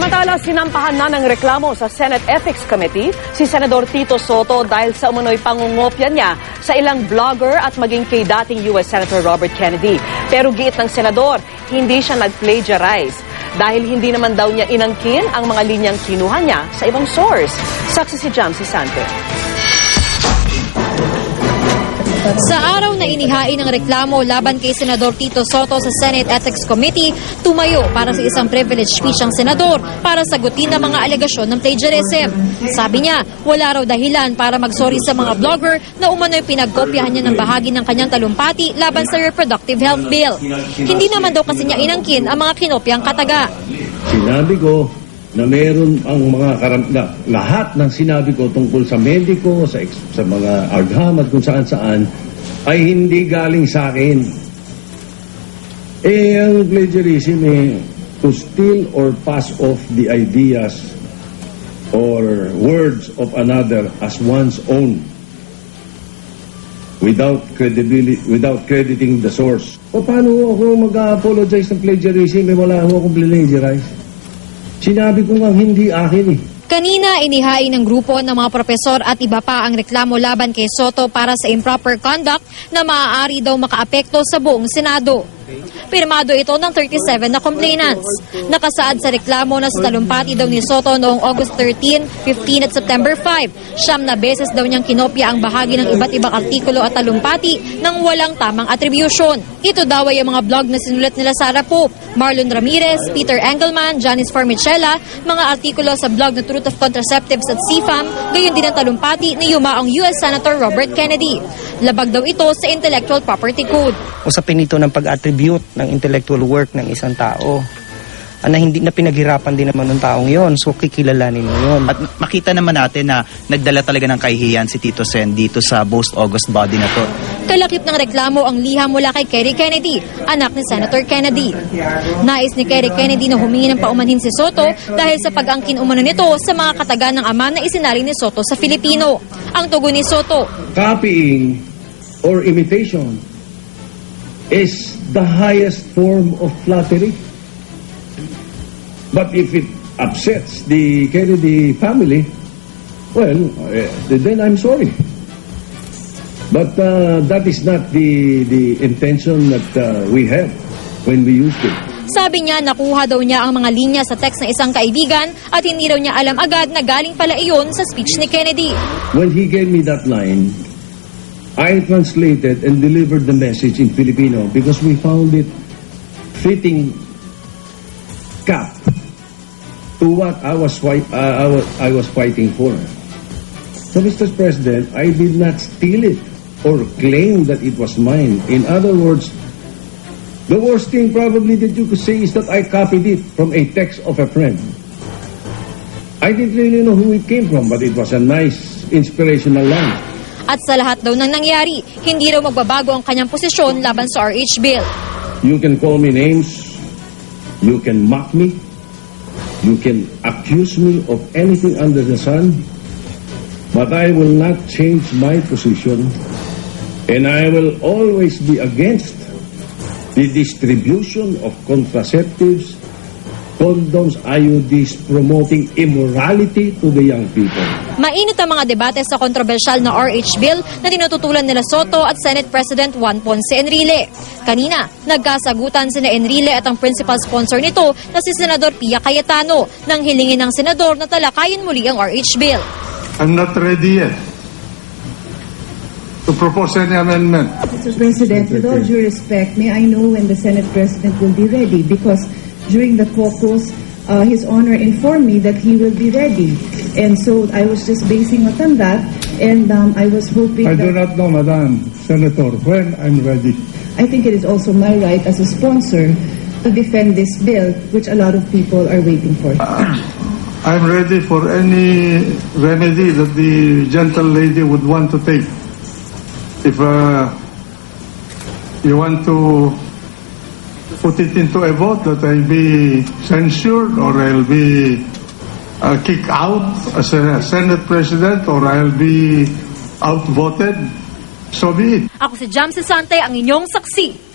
Samantala, sinampahan na ng reklamo sa Senate Ethics Committee si Senador Tito Soto dahil sa umano'y pangungopya niya sa ilang vlogger at maging kay dating U.S. Senator Robert Kennedy. Pero giit ng senador, hindi siya nag-plagiarize dahil hindi naman daw niya inangkin ang mga linyang kinuha niya sa ibang source. Saksi si Jamsi Sante. Sa araw na inihain ng reklamo laban kay Senador Tito Soto sa Senate Ethics Committee, tumayo para sa isang privilege speech ang senador para sagutin ang mga alegasyon ng plagiarism. Sabi niya, wala raw dahilan para magsorry sa mga vlogger na umano'y pinagkopyahan niya ng bahagi ng kanyang talumpati laban sa reproductive health bill. Hindi naman daw kasi niya inangkin ang mga kinopyang kataga. Sinabi ko na meron ang mga lahat ng sinabi ko tungkol sa mediko, sa mga argham at kung saan-saan ay hindi galing sa akin. Ang plagiarism to steal or pass off the ideas or words of another as one's own without crediting the source. O paano ako mag-apologize ng plagiarism? Wala akong plagiarize. Sinabi ko nga hindi akin eh. Kanina, inihain ng grupo ng mga propesor at iba pa ang reklamo laban kay Soto para sa improper conduct na maaari daw makaapekto sa buong Senado. Pirmado ito ng 37 na complainants. Nakasaad sa reklamo na sa talumpati daw ni Soto noong August 13, 15 at September 5. 9 na beses daw niyang kinopya ang bahagi ng iba't ibang artikulo at talumpati nang walang tamang attribution. Ito daw ay ang mga blog na sinulat nila Sara Pope, Marlon Ramirez, Peter Engelman, Janice Formichella, mga artikulo sa blog na Truth of Contraceptives at CFAM, gayon din ang talumpati ni yumaong U.S. Senator Robert Kennedy. Labag daw ito sa Intellectual Property Code. Usapin ito ng pag-attribute ng intellectual work ng isang tao na hindi na pinaghirapan din naman ng taong yon, so kikilalanin mo yun. At makita naman natin na nagdala talaga ng kahihiyan si Tito Sen dito sa post-August body na to. Kalakip ng reklamo ang liham mula kay Kerry Kennedy, anak ni Senator Kennedy. Nais ni Kerry Kennedy na humingi ng paumanhin si Soto dahil sa pag-angkin umano nito sa mga kataga ng ama na isinali ni Soto sa Filipino. Ang tugon ni Soto, copying or imitation is the highest form of flattery. But if it upsets the Kennedy family, well, then I'm sorry. But that is not the intention that we have when we used it. Sabi niya, nakuha daw niya ang mga linya sa text ng isang kaibigan at hindi raw niya alam agad na galing pala iyon sa speech ni Kennedy. When he gave me that line, I translated and delivered the message in Filipino because we found it fitting cap to what I was fighting for. So, Mr. President, I did not steal it or claim that it was mine. In other words, the worst thing probably that you could say is that I copied it from a text of a friend. I didn't really know who it came from, but it was a nice, inspirational line. At sa lahat daw ng nangyari, hindi raw magbabago ang kanyang posisyon laban sa RH bill. You can call me names, you can mock me, you can accuse me of anything under the sun, but I will not change my position, and I will always be against the distribution of contraceptives, condoms, IUDs, promoting immorality to the young people. Mainit ang mga debate sa kontrobersyal na RH bill na tinututulan nila Soto at Senate President Juan Ponce Enrile. Kanina, nagkasagutan sina Enrile at ang principal sponsor nito na si Senador Pia Cayetano nang hilingin ng senador na talakayin muli ang RH bill. I'm not ready yet to propose any amendment. Mr. President, with all due respect, may I know when the Senate President will be ready? Because during the caucus, His Honor informed me that he will be ready. And so I was just basing it on that. And I was hoping I do not know, Madam Senator, when I'm ready. I think it is also my right as a sponsor to defend this bill, which a lot of people are waiting for. I'm ready for any remedy that the gentle lady would want to take. If you want to put it into a vote that I'll be censured or I'll be kicked out as a Senate President or I'll be outvoted, so be it. Ako si Jamsi Sante, ang inyong saksi.